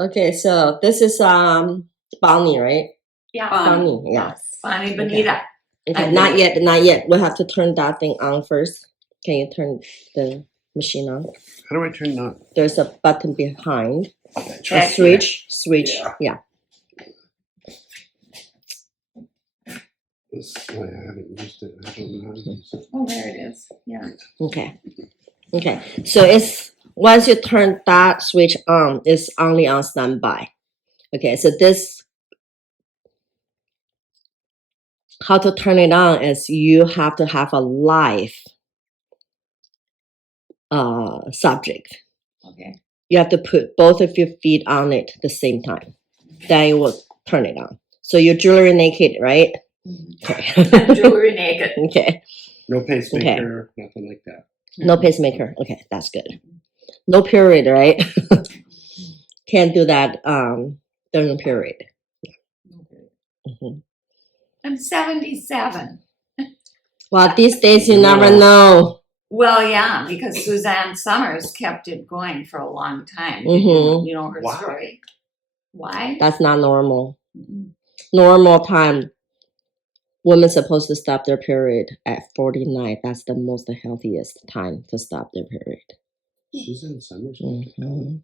Okay, so this is Bonnie, right? Yeah. Bonnie, yeah. Bonnie Bonita. Okay, not yet. We'll have to turn that thing on first. Can you turn the machine on? How do I turn it on? There's a button behind. A Back switch. Yeah. This way, I haven't used it. I don't know how to use it. Oh, there it is. Yeah. Okay. So it's once you turn that switch on, it's only on standby. Okay, so this how to turn it on is you have to have a live subject. Okay. You have to put both of your feet on it at the same time. Then it will turn it on. So you're jewelry naked, right? Okay. Jewelry naked. Okay. No pacemaker, nothing like that. No pacemaker. Okay, that's good. No period, right? Can't do that during a period. Mm-hmm. I'm 77. Well, these days you never know. Well, yeah, because Suzanne Summers kept it going for a long time. Mm-hmm. You know her Why? story. Why? That's not normal. Mm-hmm. Normal time, women's supposed to stop their period at 49. That's the most healthiest time to stop their period. Susan Summers Mm-hmm.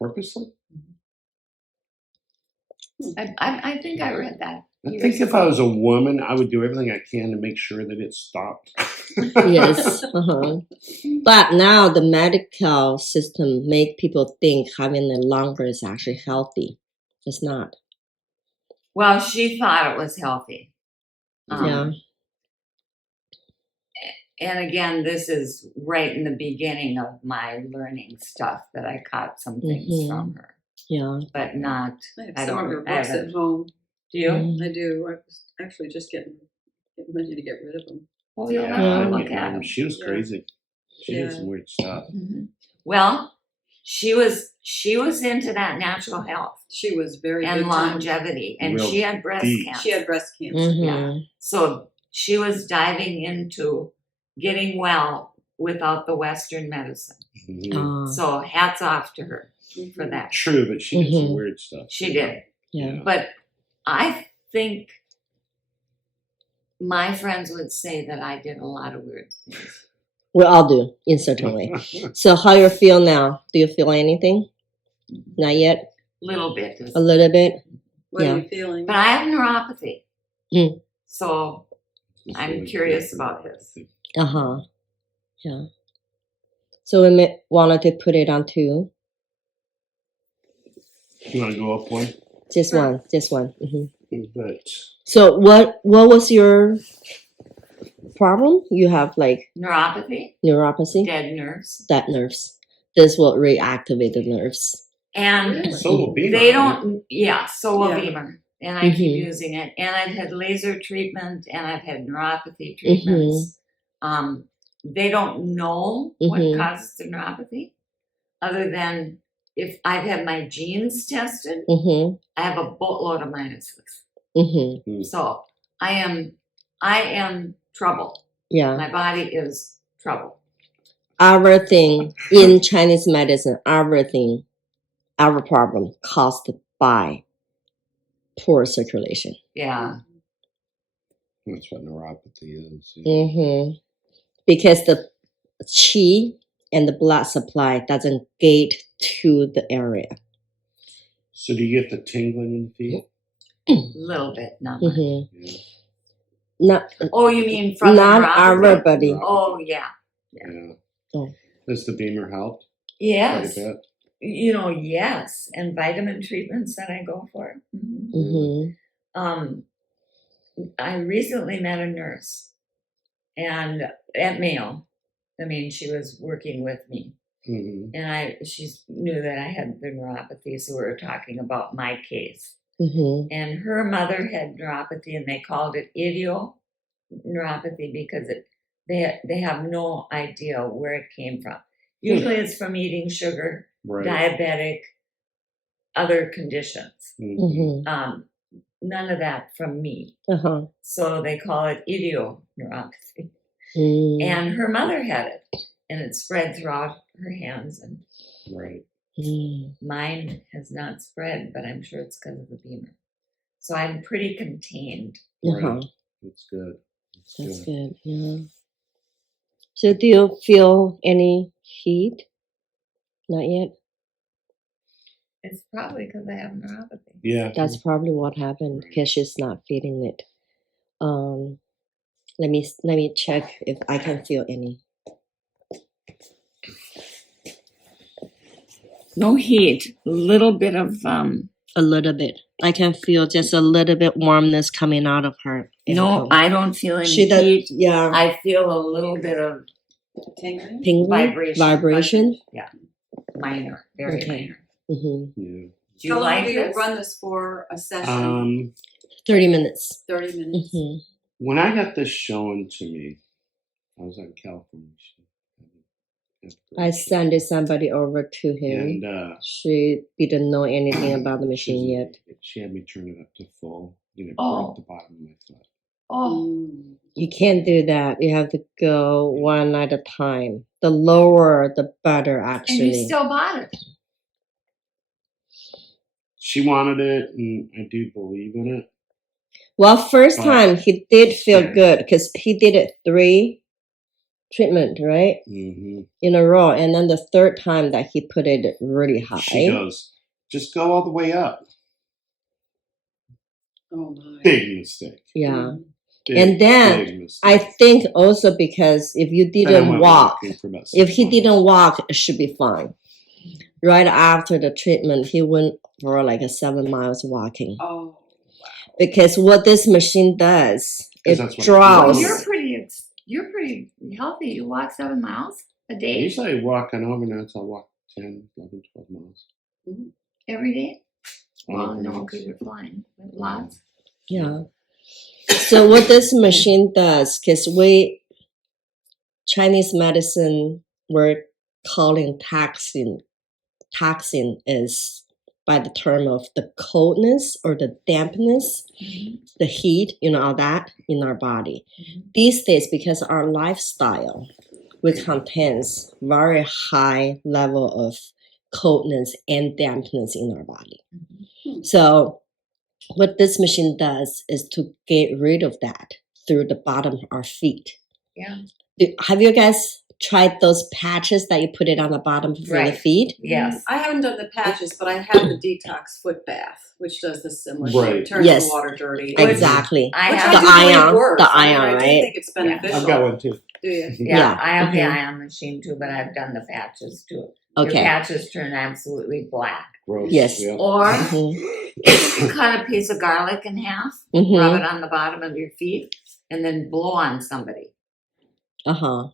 purposely? I think I read that. I think if I was a woman, I would do everything I can to make sure that it stopped. Yes. But now the medical system make people think having it longer is actually healthy. It's not. Well, she thought it was healthy. Yeah. And again, this is right in the beginning of my learning stuff that I caught some things from her. Yeah. But not. I have some of her books at home. Do you? Mm-hmm. I do. I was actually just getting ready to get rid of them. Oh, you'll Yeah, have to I look like at her. them. She was crazy. She did some weird stuff. Mm-hmm. Well, she was into that natural health. She was very and good longevity, and Real she had breast deep. cancer. She had breast cancer. Mm-hmm. Yeah. So she was diving into getting well without the Western medicine. Mm-hmm. So hats off to her for that. True, but she did some weird stuff. She did. Yeah. But I think my friends would say that I did a lot of weird things. We all do, in certain way. So how you feel now? Do you feel anything? Not yet? Little bit. A little bit? What are you feeling? But I have neuropathy. Mm. So I'm curious about this. Uh-huh. Yeah. So we wanted to put it on two. You want to go up one? Just one. Mm-hmm. But So what was your problem? You have like Neuropathy, neuropathy? dead nerves. Dead nerves. This will reactivate the nerves. And so will Bemer. they don't, so will Yeah. Bemer. And I keep using it. And I've had laser treatment and I've had neuropathy treatments. They don't know what causes the neuropathy other than if I've had my genes tested, I have a boatload of minuses. So I am trouble. Yeah. My body is trouble. Everything in Chinese medicine, our problem caused by poor circulation. Yeah. That's what neuropathy is. Because the qi and the blood supply doesn't get to the area. So do you get the tingling in the feet? A little bit, not much. Yeah. Not, Oh, you mean from not the neuropathy? everybody. Oh, yeah. Yeah. Oh. Does the Bemer help? Yes. Quite a bit? Yes. And vitamin treatments that I go for. I recently met a nurse and at Mayo. I mean, she was working with me. And she knew that I had the neuropathy, so we were talking about my case. And her mother had neuropathy, and they called it idioneuropathy because they have no idea where it came from. Usually it's from eating sugar, diabetic, other conditions. None of that from me. So they call it idioneuropathy. And her mother had it, and it spread throughout her hands. And Mine has not spread, but I'm sure it's because of the Bemer. So I'm pretty contained. Right. That's good. That's good. Yeah. So do you feel any heat? Not yet. It's probably because I have neuropathy. Yeah. That's probably what happened because she's not feeling it. Let me check if I can feel any. No heat. A little bit of A little bit. I can feel just a little bit warmness coming out of her. no, I don't feel any She does. heat. Yeah. I feel a little bit of Tingling? Tingling? Vibration. minor, very Okay. minor. Mm-hmm. Yeah. Do you How long like do you this? run this for a session? 30 minutes. 30 minutes. Mm-hmm. When I got this shown to me, I was out in California. I sent somebody over to him. And She didn't know anything about the machine yet. she had me turn it up to full. You know, Oh. broke the bottom of my foot. Oh, You can't do that. You have to go one at a time. The lower, the better, and actually. you still bought it. She wanted it, and I do believe in it. Well, first time he did feel Yeah. good because he did it 3 treatment, right? Mm-hmm. In a row. And then the third time that he put it really high. She goes, just go all the way up. Oh my. Big mistake. Yeah. Big, And then big mistake. I think also because if you Then I didn't went walk, walking for about if 6 he months. didn't walk, it should be fine. Right after the treatment, he went for like 7 miles walking. Oh. Because what this machine does, 'Cause it that's what it draws. does. You're pretty healthy. You walk 7 miles a day Usually I walk on overnights, I'll walk 10, 11, 12 miles. every day. On Well, no, overnights. because you're flying. But lots. Yeah. So what this machine does, because Chinese medicine, we're calling taxing is by the term of the coldness or the dampness, the heat, all that in our body. These days, because our lifestyle, we contains very high level of coldness and dampness in our body. So what this machine does is to get rid of that through the bottom of our feet. Yeah. Have you guys tried those patches that you put it on the bottom of your Right. feet? Yes. I haven't done the patches, but I have the detox foot bath, which does the similar thing. Right. It turns Yes. the water dirty. Exactly. I Which have The I do believe ion, works. the I mean, ion, I do right? think it's beneficial. I've got one too. Do you? Yeah, I have the Mhm. ion machine too, but I've done the patches too. Your Okay. patches turn absolutely black. Gross. Yes. Yeah. Or Mhm. cut a piece of garlic in half, Mhm. rub it on the bottom of your feet, and then blow on somebody. Uh-huh.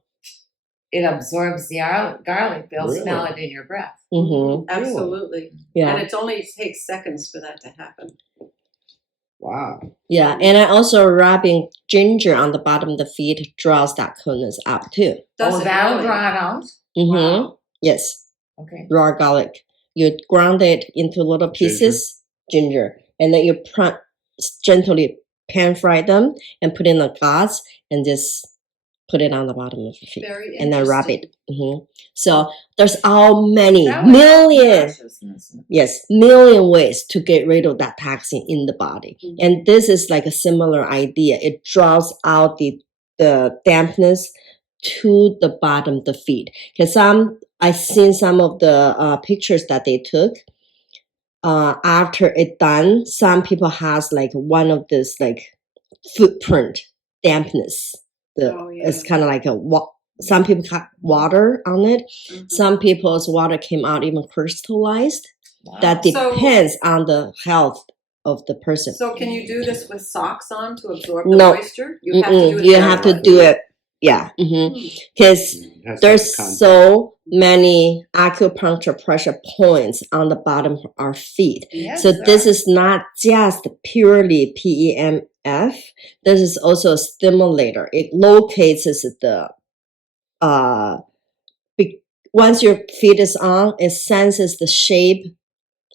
It absorbs the garlic. They'll Really? smell it in your breath. Mhm. Absolutely. And Yeah. it only takes seconds for that to happen. Wow. Yeah. And I also rubbing ginger on the bottom of the feet draws that coldness out too. Does it that'll really? draw it out. Mhm. Wow. Yes. Okay. Raw garlic. You ground it into little pieces, ginger, and then you gently pan fry them and put in a glass and just put it on the bottom of your feet. Very And then rub interesting. it. So there's how many That was million, consciousness. million ways to get rid of that toxin in the body. Mhm. And this is like a similar idea. It draws out the dampness to the bottom of the feet. Because I've seen some of the pictures that they took. After it done, some people has like one of this like footprint dampness. Oh, yeah. It's kind of like some people got water on it. Mhm. Some people's water came out even crystallized. Wow. That So- depends on the health of the person. So can you do this with socks on to absorb the No. moisture? You have to do it. You have to barefoot. do it. Yeah. Because It has to there's have contact. so many acupuncture pressure points on the bottom of our feet. Yes, So sir. this is not just purely PEMF. This is also a stimulator. It locates the once your feet is on, it senses the shape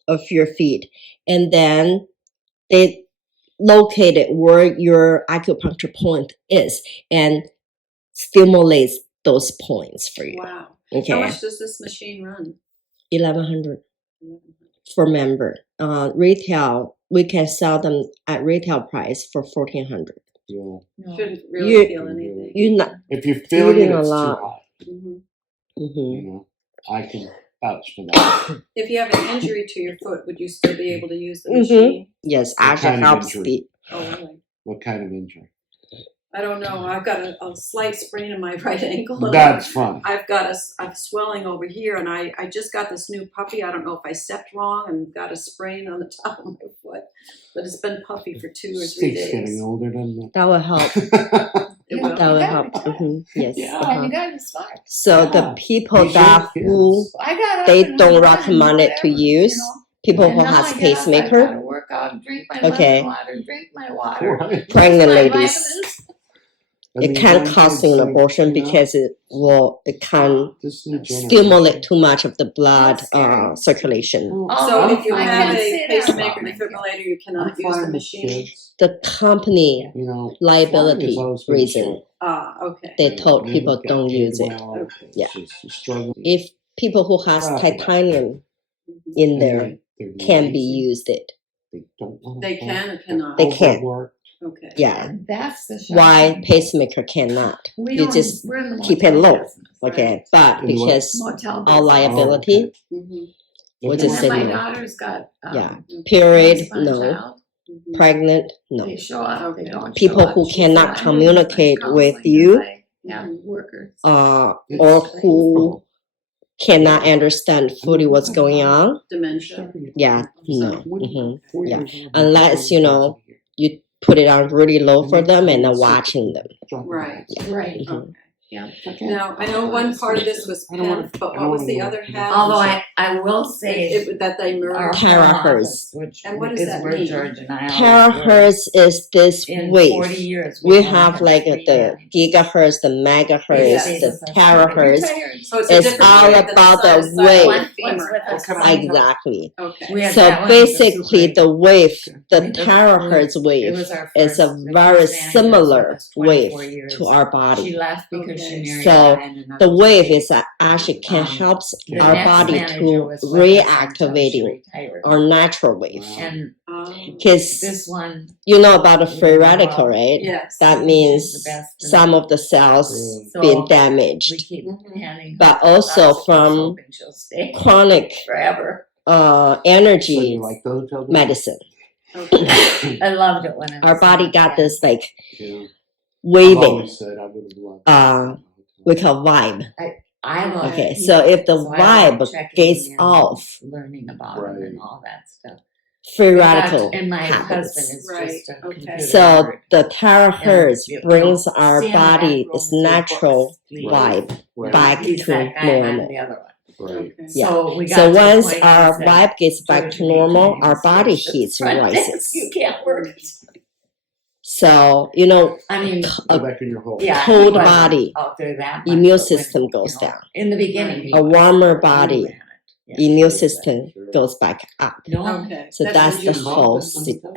of your feet, and then it located where your acupuncture point is and stimulates those points for you. Wow. Okay. How much does this machine run? $1,100 for member. Retail, we can sell them at retail price for $1,400. Yeah. No. Shouldn't really You- feel anything. You're not. If you're feeling it, Eating a it's too lot. hot. Mhm. Mhm. You know, I can vouch for that. If you have an injury to your foot, would you still be able to use the Mhm. machine? Yes, What actually kind of helps injury? the. Oh, really? What kind of injury? I don't know. I've got a slight sprain in my right ankle. and That's fun. I've got a swelling over here, and I just got this new puppy. I don't know if I stepped wrong and got a sprain on the top of my foot, but it's been puffy for 2 or 3 Steve's days. getting older, doesn't That will help. it? It will. That will You help. gotta retire. Yes. Yeah. uh-huh. And you gotta be smart. So the Yeah. people These that young who kids. I got up they and don't I run recommend and it to whatever, use, people And who now has I get up, I pacemaker, gotta work out, drink my Okay. lemon water, drink my water. Right. pregnant my ladies, vitamins. And it these can young cause kids, an like, abortion you know, because it can this new generation. stimulate too much of the blood That's scary. circulation. Well, Oh, So I'm if you fine have can't with- a say that pacemaker about my defibrillator, you I'm cannot use fine the with machine. kids. The company You know, liability flying has always been reason, shit. Okay. they You know, told men people get don't paid use it. well, Okay. it's Yeah. just a struggle. If people who has Right. titanium Mhm. in And there they're can be lazy. used it. They don't want They can or cannot? They can. Overworked. Okay. Yeah. And that's the Why shocking thing. pacemaker cannot? We You don't- just we're in the keep it motel low. business. Okay, but In what? because Motel our business. liability, Oh, okay. Mhm. We'll Look just at say And then no. my daughter's got Yeah. once period, upon a no. child, Mhm. Pregnant, no. they show up, they Okay. don't People show up. who She cannot said, "I need communicate as much with counseling you, as I have workers. or It's who cannot understand fully what's going on, Dementia. yeah, no. Like, when Mhm. you're 4 Yeah. years old, Unless, you're you know, you put it on really low for them and then watching them. Right. Right. Mhm. Okay. Yeah. Now, I know one part of this was I don't wanna- PEMF, but I what don't was wanna the know. other half? Although I will say That they our merged? Tera home Hers. office, which And what does is that where mean? George and I always were. Terahertz is this In 40 wave. years, We only have had like 3 the managers. gigahertz, the megahertz, Yes. the Retired. terahertz. So it's a It's different all wave than about the the side to side wave. one What's femur. with us? What kind of- Exactly. Okay. We had So that one, the basically, super- the wave, the We- terahertz it wave, was our is a first- the very first manager similar was with us 24 wave years. to our She body. left because she Okay. married So, a guy in another The wave state. is actually can Um, helps The our next body manager to was with us until she reactivating retired. our natural wave. Wow. And Because this one, you know about the we free were radical, involved. right? Yes. That She's means the best in some the- of the cells Really? being So, damaged. we keep Mhm. handing But her also boxes of from soap and she'll stay Chronic forever. So energy you like those children? medicine. Okay. I loved it when I was Our body in got that. this like Yeah. I've waving. always said I would have loved We call vibe. I love Okay, it. so if the So I love vibe checking gets in, off, learning about them Right. and all that stuff. free In radical fact, and my happens. husband is Right, just a okay. computer So nerd. the terahertz Yeah, brings you know, our Sam and I body rolled its through natural books. vibe Right. back He's to that guy and I'm normal. the other one. Right. Okay. Yeah. So we got So to the once point our he said, vibe gets back "George, to you normal, can't our body stay at heat the front desk. rises. You can't work. So, you know, I mean, Go back in your hole. yeah, cold he wasn't body, out there that much, immune but when, system goes you know, down. In the beginning, he A was. warmer We body, ran it. Yeah. immune Sure, system sure. goes back up. No, Okay. So that's the interesting. whole,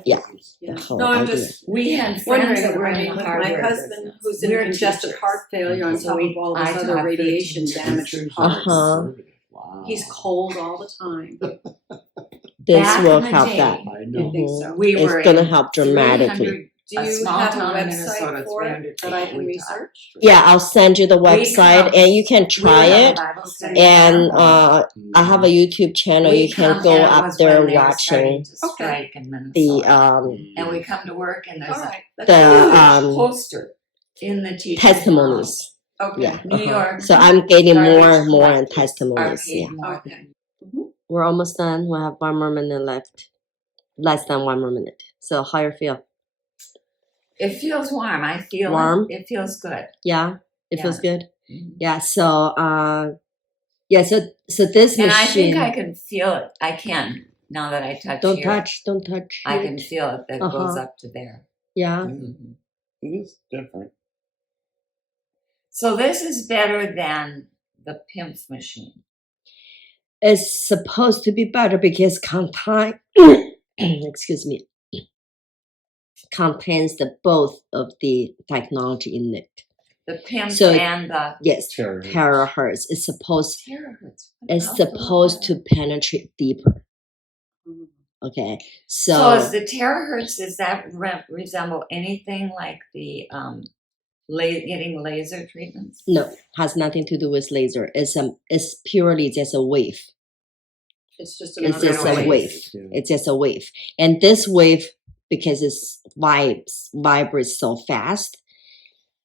yeah, Yeah. the whole No, I'm idea. just we had wondering, friends that were I in mean, the with my hardware husband business. who's in We're congestive teachers. heart failure on So top of all I this other taught radiation 13 damaged Teachers parts. Uh-huh. Wow. He's cold all the time. This Back will in the help day, that. I You know. think so? We were It's gonna in help dramatically. 300 Do you small have a town in website Minnesota, for it 300 that I people can we research? Yeah, I'll send you the We website come- and you can We try would have a it. Bible study And in our home. I have a YouTube channel. We You can come, go and it up was there when they were starting watching to strike in the Minnesota. And we come to work and there's All right. a the huge poster in the teacher's testimonies. Okay. Yeah. New York. So I'm getting more garbage and more in collectors testimonies. are paid Yeah. more Okay. than- We're almost done. We have 1 more minute left. Less than 1 more minute. So how you feel? It feels warm. I feel Warm? it feels good. Yeah, it Yeah. feels good. Mhm. Yeah. So yeah. So this And I machine. think I can feel it. I can now that I touch don't here. touch. Don't touch. I it. can feel it that goes Uh-huh. up to there. Yeah. Mhm. It is different. So this is better than the PIMF machine. It's supposed to be better because contain excuse me, contains the both of the technology in it. The pimps So- and the Yes, Terahertz. terahertz is supposed terahertz. it's supposed to penetrate deeper. Mhm. Okay, So is the terahertz, does that resemble anything like the getting laser treatments? no, has nothing to do with laser. It's purely just a wave. It's just It's another just a wave. wave. Yeah. It's just a wave, and this wave, because it's vibrates so fast,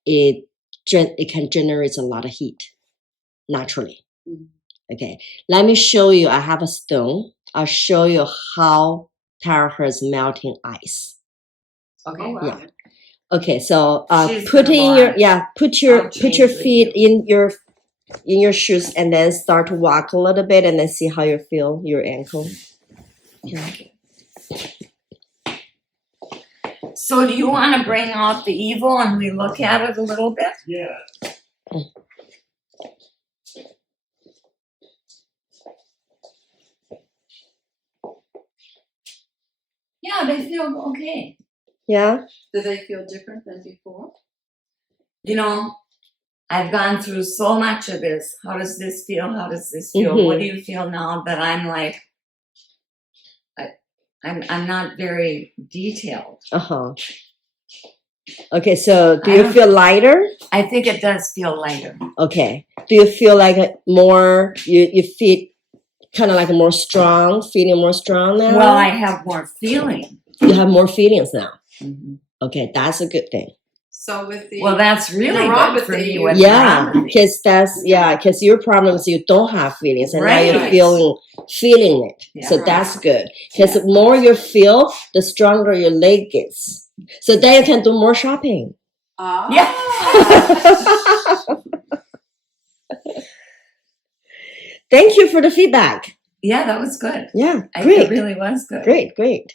it can generate a lot of heat naturally. Mhm. Okay, let me show you. I have a stone. I'll show you how terahertz melting ice. Okay. Oh, wow. Yeah. Okay, so She's put gonna in your watch. put your I'll put change your with feet in your shoes and then start to walk a little bit and then see how you feel your ankle. Okay. So do you want to bring out the evil and we look at it a little bit? Yeah. Yeah, they feel okay. Yeah. Do they feel different than before? You know, I've gone through so much of this. How does this feel? How does this feel? Mhm. What do you feel now? That I'm like, I'm not very detailed. Uh-huh. Okay, so do I you don't- feel lighter? I think it does feel lighter. Okay. Do you feel like more you feel kind of like more strong, feeling more strong now? Well, I have more feeling. You have more feelings now. Mhm. Okay, that's a good thing. So with the Well, that's really good for me with Yeah, neuropathy. because your problem is you don't have feelings and now you're Right. feeling it. Yeah. So that's good. Because the more you feel, the stronger your leg gets. So then you can do more shopping. Yeah. Thank you for the feedback. Yeah, that was good. Yeah, It great, really was good. great.